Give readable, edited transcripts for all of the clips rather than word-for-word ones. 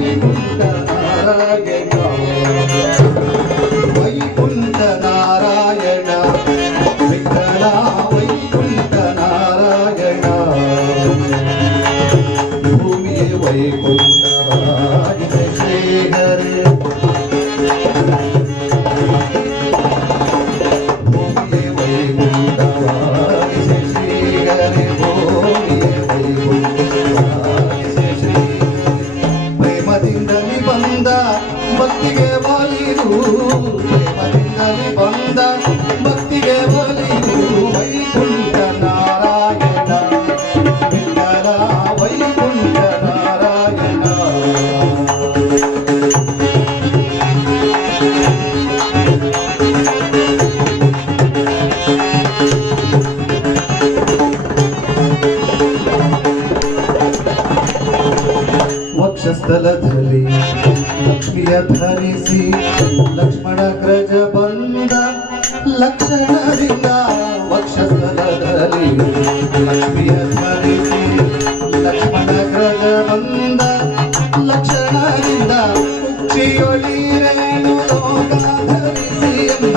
ವೈಕುಂಠ ನಾರಾಯಣ ವೈಕುಂಠ ನಾರಾಯಣ ವಿಠಲ ವೈಕುಂಠ ನಾರಾಯಣ ಭೂಮಿಯೇ ವೈಕುಂಠವಾಗಿದೆ ಶ್ರೀಹರಿ ಭೂಮಿಯೇ ವೈಕುಂಠವಾಗಿದೆ ಶ್ರೀಹರಿ ಭೂಮಿಯೇ ವೈಕುಂಠವಾಗಿದೆ ಶ್ರೀ ಪ್ರೇಮದಿಂದಲೇ ಬಂದ ಭಕ್ತಿಗೆ ಒಲಿದು ಪ್ರೇಮದಿಂದಲೇ ಬಂದ ಭಕ್ತಿಗೆ ಒಲಿದು ವೈಕುಂಠ ನಾರಾಯಣ ವಿಠಲ ವೈಕುಂಠ ನಾರಾಯಣ ವಕ್ಷಸ್ಥಲದಲ್ಲಿ ಲಕ್ಷ್ಮಿಯ ಧರಿಸಿ ಲಕ್ಷ್ಮಣಗ್ರಜ ಬಂದ ಲಕ್ಷಣದಿಂದ ವಕ್ಷಸ್ಥಲದಲ್ಲಿ ಲಕ್ಷ್ಮಿಯ ಧರಿಸಿ ಲಕ್ಷ್ಮಣಗ್ರಜ ಬಂದ ಲಕ್ಷಣದಿಂದ ಕುಕ್ಷಿಯೊಳಿರೇನು ಲೋಕ ಧರಿಸಿ ಎಂಬ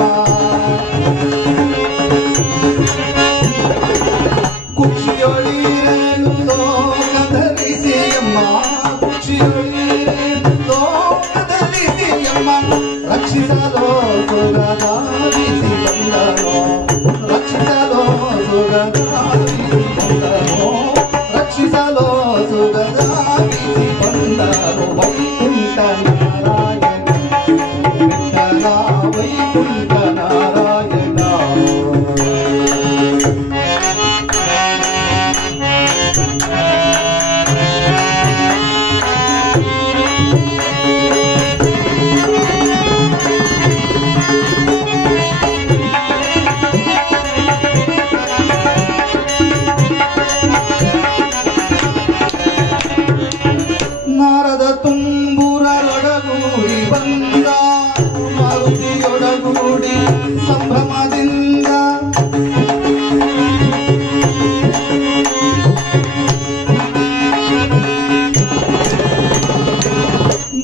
ಕುಕ್ಷಿಯೊಳಿರೇನು ಲೋಕ ಧರಿಸಿ ಎಂಬ ರಕ್ಷಿಸಲೋ ಸುಗದಾರಿಸಿ ಬಂದನೋ ರಕ್ಷಿಸಲೋ ಸುಗದಾರಿಸಿ ಬಂದನೋ ರಕ್ಷಿಸಲೋ ಸುಗದಾರಿಸಿ ಬಂದನೋ ವೈಕುಂಠ ನಾರಾಯಣ ವಿಠಲ ವೈಕುಂಠ ನಾರಾಯಣ ನಾರದ ತುಂಬುರರೊಡಗೂಡಿ ಬಂದ ಮಾರುತಿಯೊಡಗೂಡಿ ಸಂಭ್ರಮದಿಂದ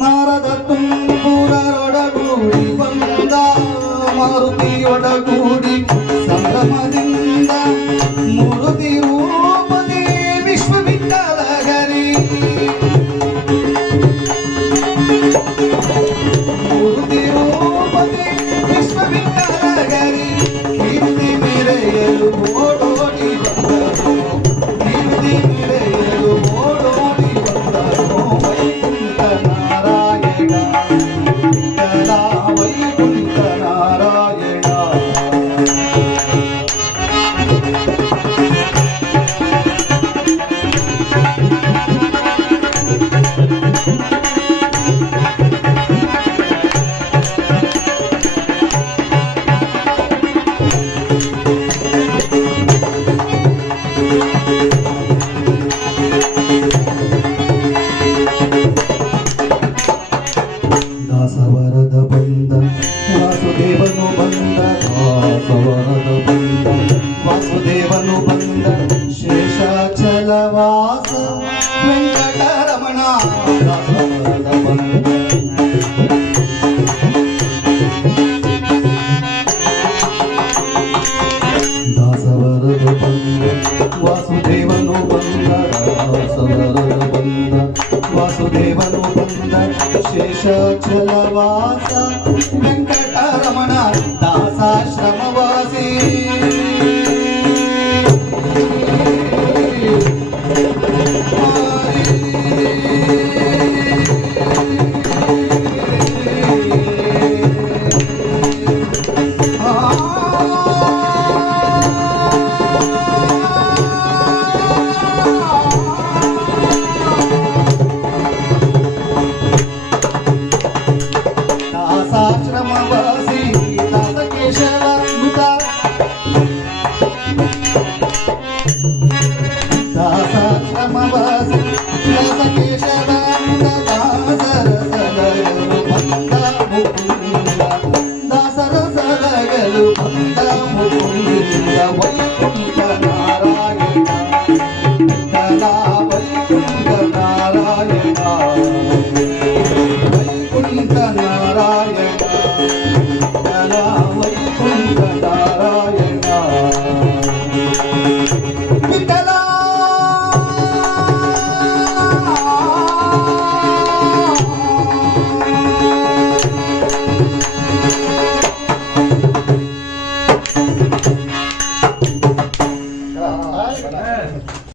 ನಾರದ ತುಂಬುರರೊಡಗೂಡಿ ಬಂದ ಮಾರುತಿಯೊಡಗೂಡಿ ಸಂಭ್ರಮದಿಂದ ಮೂರುತಿ ರೂಪದೇ ವಿಶ್ವವಿಠಲಗರಿ ವಿಶ್ವವಿಠಲಗರಿ ಕೀರ್ತಿ ಮೆರೆಯಲು ಓಡೋಡಿ ಬಂದನು ಕೀರ್ತಿ ಮೆರೆಯಲು ಓಡೋಡಿ ಬಂದನು ವೈಕುಂಠ ನಾರಾಯಣ ವಿಠಲ ವೈಕುಂಠ ನಾರಾಯಣ ದಾಸವರದ ಬಂದ ವಾಸುದೇವನು ಬಂದ ದಾಸವರದ ಬಂದ ವಾಸುದೇವನು ಬಂದ ಶೇಷಾಚಲವಾಸ ವೆಂಕಟರಮಣ ದಾಸವರದ ಬಂದ ದಾಸವರದ ಬಂದ ವಾಸುದೇವನು ಬಂದ ದಾಸವರದ ಬಂದ ವಾಸುದೇವನು ಬಂದ ಶೇಷಾಚಲವಾಸ ವೆಂಕಟರಮಣ ದಾಸಾಶ್ರಮವಾಸಿ